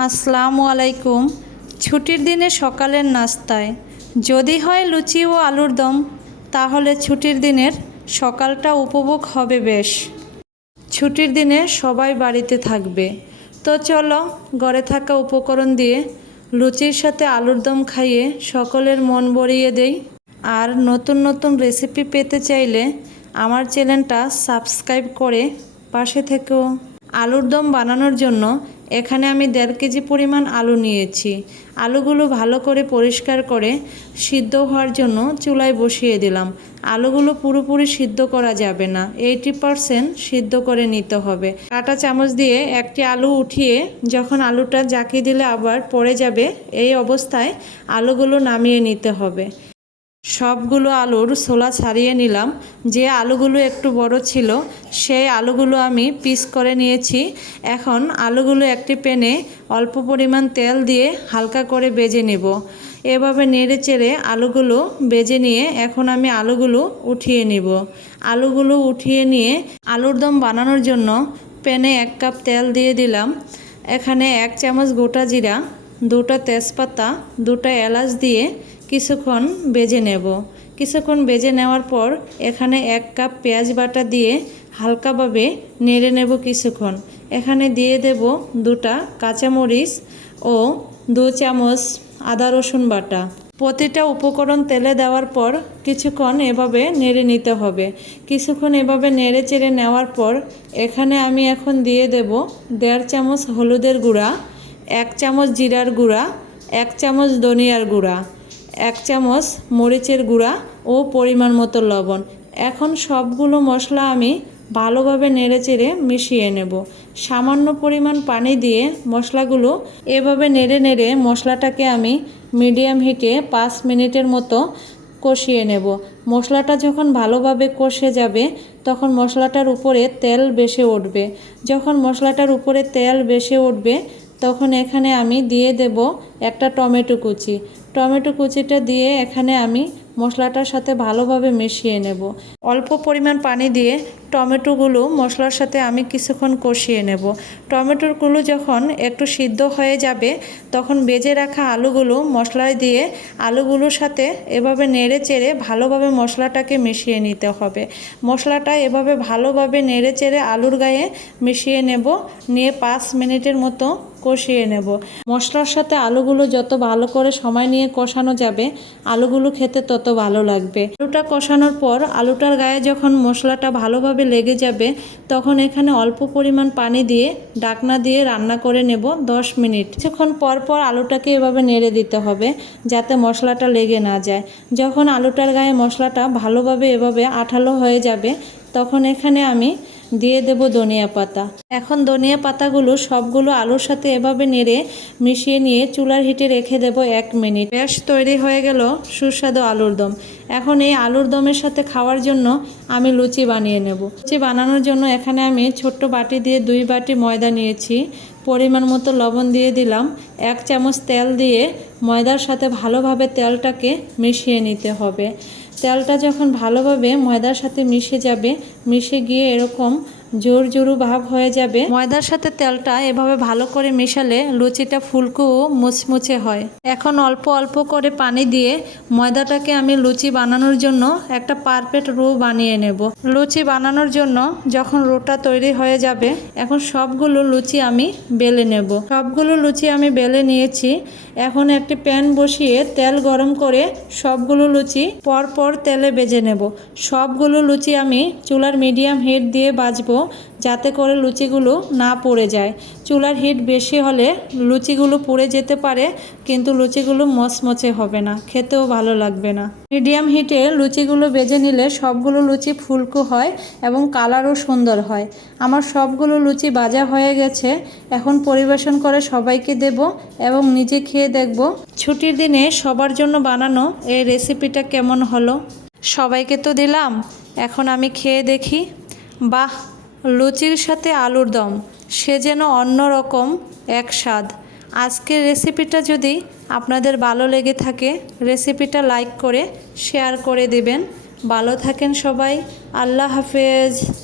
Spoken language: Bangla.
আসসালামু আলাইকুম। ছুটির দিনে সকালের নাস্তায়। যদি হয় লুচি ও আলুর দম, তাহলে ছুটির দিনের সকালটা উপভোগ হবে বেশ। ছুটির দিনে সবাই বাড়িতে থাকবে। তো চলো, ঘরে থাকা উপকরণ দিয়ে লুচির সাথে আলুর দম খাইয়ে সকলের মন ভরিয়ে দেই। আর নতুন নতুন রেসিপি পেতে চাইলে আমার চ্যানেলটা সাবস্ক্রাইব করে পাশে থেকেও আলুর দম বানানোর জন্য এখানে আমি দেড় কেজি পরিমাণ আলু নিয়েছি। আলুগুলো ভালো করে পরিষ্কার করে সিদ্ধ হওয়ার জন্য চুলায় বসিয়ে দিলাম। আলুগুলো পুরোপুরি সিদ্ধ করা যাবে না। এইটি পারসেন্ট সিদ্ধ করে নিতে হবে। কাঁটা চামচ দিয়ে একটি আলু উঠিয়ে যখন আলুটা জাকিয়ে দিলে আবার পড়ে যাবে, এই অবস্থায় আলুগুলো নামিয়ে নিতে হবে। সবগুলো আলুর ছোলা ছাড়িয়ে নিলাম। যে আলুগুলো একটু বড় ছিল, সেই আলুগুলো আমি পিস করে নিয়েছি। এখন আলুগুলো একটি প্যানে অল্প পরিমাণ তেল দিয়ে হালকা করে বেজে নেব। এভাবে নেড়ে চেড়ে আলুগুলো বেজে নিয়ে এখন আমি আলুগুলো উঠিয়ে নিব। আলুগুলো উঠিয়ে নিয়ে আলুর দম বানানোর জন্য প্যানে এক কাপ তেল দিয়ে দিলাম। এখানে এক চামচ গোটা জিরা, দুটো তেজপাতা, দুটো এলাচ দিয়ে কিছুক্ষণ বেজে নেব। কিছুক্ষণ বেজে নেওয়ার পর এখানে এক কাপ পেঁয়াজ বাটা দিয়ে হালকাভাবে নেড়ে নেব কিছুক্ষণ। এখানে দিয়ে দেব দুটা কাঁচামরিচ ও দু চামচ আদা রসুন বাটা। প্রতিটা উপকরণ তেলে দেওয়ার পর কিছুক্ষণ এভাবে নেড়ে নিতে হবে। কিছুক্ষণ এভাবে নেড়ে চেড়ে নেওয়ার পর এখানে আমি এখন দিয়ে দেব দেড় চামচ হলুদের গুঁড়া, এক চামচ জিরার গুঁড়া, এক চামচ ধনিয়ার গুঁড়া। এক চামচ মরিচের গুঁড়া ও পরিমাণ মতো লবণ। এখন সবগুলো মশলা আমি ভালোভাবে নেড়েচেড়ে মিশিয়ে নেব। সামান্য পরিমাণ পানি দিয়ে মশলাগুলো এভাবে নেড়ে নেড়ে মশলাটাকে আমি মিডিয়াম হিটে পাঁচ মিনিটের মতো কষিয়ে নেব। মশলাটা যখন ভালোভাবে কষে যাবে, তখন মশলাটার উপরে তেল বেশি উঠবে। যখন মশলাটার উপরে তেল বেশি উঠবে তখন এখানে আমি দিয়ে দেব একটা টমেটো কুচি। টমেটো কুচিটা দিয়ে এখানে আমি মশলাটার সাথে ভালোভাবে মিশিয়ে নেব। অল্প পরিমাণ পানি দিয়ে টমেটোগুলো মশলার সাথে আমি কিছুক্ষণ কষিয়ে নেব। টমেটোগুলো যখন একটু সিদ্ধ হয়ে যাবে, তখন বেজে রাখা আলুগুলো মশলায় দিয়ে আলুগুলোর সাথে এভাবে নেড়ে চেড়ে ভালোভাবে মশলাটাকে মিশিয়ে নিতে হবে। মশলাটা এভাবে ভালোভাবে নেড়ে চেড়ে আলুর গায়ে মিশিয়ে নেব, নিয়ে পাঁচ মিনিটের মতো কষিয়ে নেব। মশলার সাথে আলুগুলো যত ভালো করে সময় নিয়ে কষানো যাবে, আলুগুলো খেতে তত ভালো লাগবে। আলুটা কষানোর পর আলুটার গায়ে যখন মশলাটা ভালোভাবে লেগে যাবে, তখন এখানে অল্প পরিমাণ পানি দিয়ে ডাকনা দিয়ে রান্না করে নেব দশ মিনিট। কিছুক্ষণ পর পর আলুটাকে এভাবে নেড়ে দিতে হবে, যাতে মশলাটা লেগে না যায়। যখন আলুটার গায়ে মশলাটা ভালোভাবে এভাবে আঠালো হয়ে যাবে, তখন এখানে আমি দিয়ে দেব ধনিয়া পাতা। এখন ধনিয়া পাতাগুলো সবগুলো আলুর সাথে এভাবে নেড়ে মিশিয়ে নিয়ে চুলার হিটে রেখে দেব এক মিনিট। বেশ তৈরি হয়ে গেল সুস্বাদু আলুর দম। এখন এই আলুর দমের সাথে খাওয়ার জন্য আমি লুচি বানিয়ে নেব। লুচি বানানোর জন্য এখানে আমি ছোট্ট বাটি দিয়ে দুই বাটি ময়দা নিয়েছি। পরিমাণ মতো লবণ দিয়ে দিলাম। এক চামচ তেল দিয়ে ময়দার সাথে ভালোভাবে তেলটাকে মিশিয়ে নিতে হবে। তেলটা যখন ভালোভাবে ময়দার সাথে মিশে যাবে মিশে গিয়ে এরকম জোর জোরু ভাব হয়ে যাবে। ময়দার সাথে তেলটা এভাবে ভালো করে মেশালে লুচিটা ফুলকো ও মুচমুচে হয়। এখন অল্প অল্প করে পানি দিয়ে ময়দাটাকে আমি লুচি বানানোর জন্য একটা পারফেক্ট রো বানিয়ে নেব। লুচি বানানোর জন্য যখন রোটা তৈরি হয়ে যাবে, এখন সবগুলো লুচি আমি বেলে নেব। সবগুলো লুচি আমি বেলে নিয়েছি। এখন একটি প্যান বসিয়ে তেল গরম করে সবগুলো লুচি পর পর তেলে বেজে নেব। সবগুলো লুচি আমি চুলার মিডিয়াম হিট দিয়ে বাজবো। যাতে করে লুচিগুলো না পড়ে যায়। চুলার হিট বেশি হলে লুচিগুলো পড়ে যেতে পারে, কিন্তু লুচিগুলো মচমচে হবে না, খেতেও ভালো লাগবে না। মিডিয়াম হিটে লুচিগুলো বেজে নিলে সবগুলো লুচি ফুলকো হয় এবং কালারও সুন্দর হয়। আমার সবগুলো লুচি বাজা হয়ে গেছে, এখন পরিবেশন করে সবাইকে দেব এবং নিজে খেয়ে দেখব। ছুটির দিনে সবার জন্য বানানো এই রেসিপিটা কেমন হলো? সবাইকে তো দিলাম, এখন আমি খেয়ে দেখি। বাহ! লুচির সাথে আলুর দম, সে যেন অন্য রকম এক স্বাদ। আজকের রেসিপিটা যদি আপনাদের ভালো লেগে থাকে, রেসিপিটা লাইক করে, শেয়ার করে দেবেন। ভালো থাকেন সবাই। আল্লাহ হাফেজ।